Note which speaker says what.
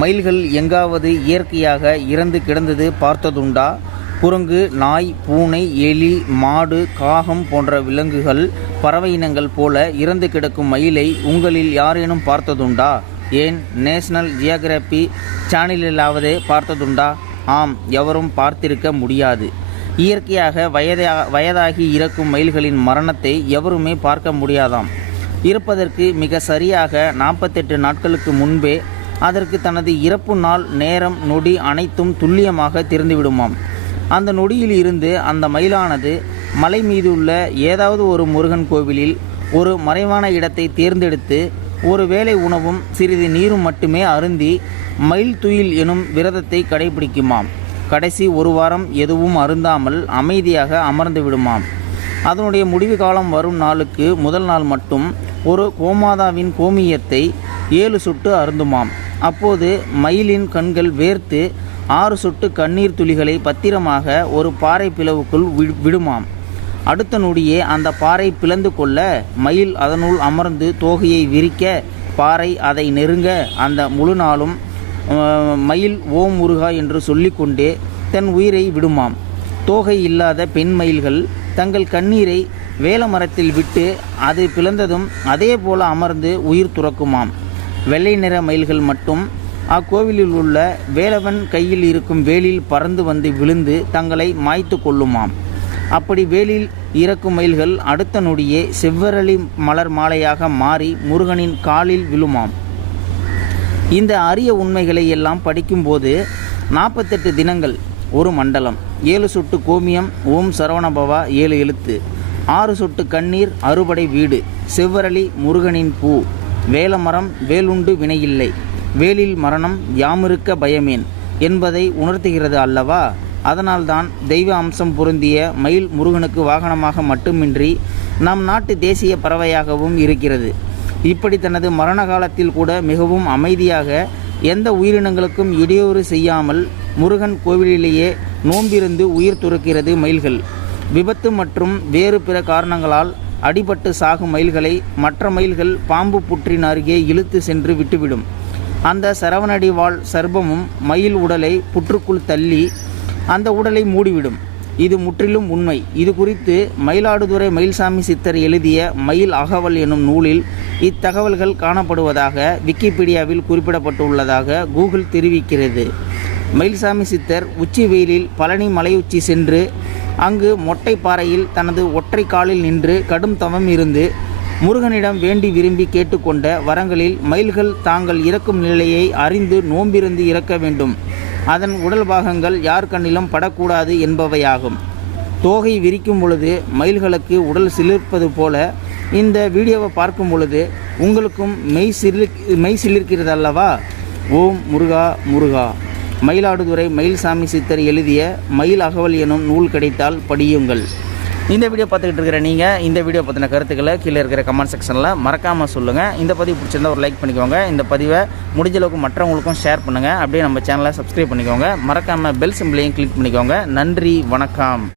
Speaker 1: மயில்கள் எங்காவது இயற்கையாக இறந்து கிடந்தது பார்த்ததுண்டா? குரங்கு நாய் பூனை எலி மாடு காகம் போன்ற விலங்குகள் பறவை இனங்கள் போல இறந்து கிடக்கும் மயிலை உங்களில் யாரேனும் பார்த்ததுண்டா? ஏன்? நேஷனல் ஜியோகிராபி சேனலிலாவது பார்த்ததுண்டா? ஆம் எவரும் பார்த்திருக்க முடியாது. இயற்கையாக வயதா வயதாகி இறக்கும் மயில்களின் மரணத்தை எவருமே பார்க்க முடியாதாம். இருப்பதற்கு மிக சரியாக நாற்பத்தெட்டு நாட்களுக்கு முன்பே அதற்கு தனது இறப்பு நாள் நேரம் நொடி அனைத்தும் துல்லியமாக தெரிந்துவிடுமாம் அந்த நொடியில் இருந்து அந்த மயிலானது மலை மீது உள்ள ஏதாவது ஒரு முருகன் கோவிலில் ஒரு மறைவான இடத்தை தேர்ந்தெடுத்து ஒரு வேளை உணவும் சிறிது நீரும் மட்டுமே அருந்தி மயில் துயில் எனும் விரதத்தை கடைபிடிக்குமாம். கடைசி ஒரு வாரம் எதுவும் அருந்தாமல் அமைதியாக அமர்ந்து விடுமாம். அதனுடைய முடிவு காலம் வரும் நாளுக்கு முதல் நாள் மட்டும் ஒரு கோமாதாவின் கோமியத்தை ஏழு சுட்டு அருந்துமாம். அப்போது மயிலின் கண்கள் வேர்த்து ஆறு சொட்டு கண்ணீர் துளிகளை பத்திரமாக ஒரு பாறை பிளவுக்குள் வி- விடுமாம். அடுத்த நொடியே அந்த பாறை பிளந்து கொள்ள மயில் அதனுள் அமர்ந்து தோகையை விரிக்க பாறை அதை நெருங்க அந்த முழு நாளும் மயில் ஓம் முருகா என்று சொல்லிக்கொண்டே தன் உயிரை விடுமாம். தோகை இல்லாத பெண் மயில்கள் தங்கள் கண்ணீரை வேலமரத்தில் விட்டு அது பிளந்ததும் அதே போல அமர்ந்து உயிர் துறக்குமாம். வெள்ளை நிற மயில்கள் மட்டும் அக்கோவிலில் உள்ள வேலவன் கையில் இருக்கும் வேலில் பறந்து வந்து விழுந்து தங்களை மாய்த்து கொள்ளுமாம். அப்படி வேலில் இறக்கும் மயில்கள் அடுத்த நொடியே செவ்வரளி மலர் மாலையாக மாறி முருகனின் காலில் விழுமாம். இந்த அரிய உண்மைகளை எல்லாம் படிக்கும்போது நாற்பத்தெட்டு தினங்கள் ஒரு மண்டலம் ஏழு சொட்டு கோமியம் ஓம் சரவணபவா ஏழு எழுத்து ஆறு சொட்டு கண்ணீர் அறுபடை வீடு செவ்வரளி முருகனின் பூ. வேலமரம் வேலுண்டு வினையில்லை. வேலில் மரணம் யாமிருக்க பயமேன் என்பதை உணர்த்துகிறது அல்லவா? அதனால்தான் தெய்வ அம்சம் பொருந்திய மயில் முருகனுக்கு வாகனமாக மட்டுமின்றி நம் நாட்டு தேசிய பறவையாகவும் இருக்கிறது. இப்படி தனது மரண காலத்தில் கூட மிகவும் அமைதியாக எந்த உயிரினங்களுக்கும் இடையூறு செய்யாமல் முருகன் கோவிலிலேயே நோம்பிருந்து உயிர் துறக்கிறது மயில்கள். விபத்து மற்றும் வேறு பிற காரணங்களால் அடிபட்டு சாகும் மயில்களை மற்ற மயில்கள் பாம்பு புற்றின் அருகே இழுத்து சென்று விட்டுவிடும். அந்த சரவணடி வாழ் சர்பமும் மயில் உடலை புற்றுக்குள் தள்ளி அந்த உடலை மூடிவிடும். இது முற்றிலும் உண்மை. இது குறித்து மயிலாடுதுறை மயில்சாமி சித்தர் எழுதிய மயில் அகவல் எனும் நூலில் இத்தகவல்கள் காணப்படுவதாக விக்கிபீடியாவில் குறிப்பிடப்பட்டுள்ளதாக கூகுள் தெரிவிக்கிறது. மயில்சாமி சித்தர் உச்சி வெயிலில் பழனி மலையுச்சி சென்று அங்கு மொட்டை பாறையில் தனது ஒற்றை காலில் நின்று கடும் தவம் இருந்து முருகனிடம் வேண்டி விரும்பி கேட்டுக்கொண்ட வரங்களில் மயில்கள் தாங்கள் இறக்கும் நிலையை அறிந்து நோம்பிருந்து இறக்க வேண்டும். அதன் உடல் பாகங்கள் யார் கண்ணிலும் படக்கூடாது என்பவையாகும். தோகை விரிக்கும் பொழுது மயில்களுக்கு உடல் சிலிர்ப்பது போல இந்த வீடியோவை பார்க்கும் பொழுது உங்களுக்கும் மெய் சிலிர் மெய் சிலிர்க்கிறது அல்லவா ஓம் முருகா முருகா. மயிலாடுதுறை மயில்சாமி சித்தர் எழுதிய மயில் அகவல் எனும் நூல் கிடைத்தால் படியுங்கள். இந்த வீடியோ பார்த்துக்கிட்டு இருக்கிற நீங்கள் இந்த வீடியோ பற்றின கருத்துக்களை கீழே இருக்கிற கமெண்ட் செக்ஷனில் மறக்காமல் சொல்லுங்கள் இந்த பதிவு பிடிச்சிருந்தா ஒரு லைக் பண்ணிக்கோங்க. இந்த பதிவை முடிஞ்ச அளவுக்கு மற்றவங்களுக்கும் ஷேர் பண்ணுங்கள் அப்படியே நம்ம சேனலை சப்ஸ்கிரைப் பண்ணிக்கோங்க. மறக்காமல் பெல் சிம்பிளையும் கிளிக் பண்ணிக்கோங்க. நன்றி வணக்கம்.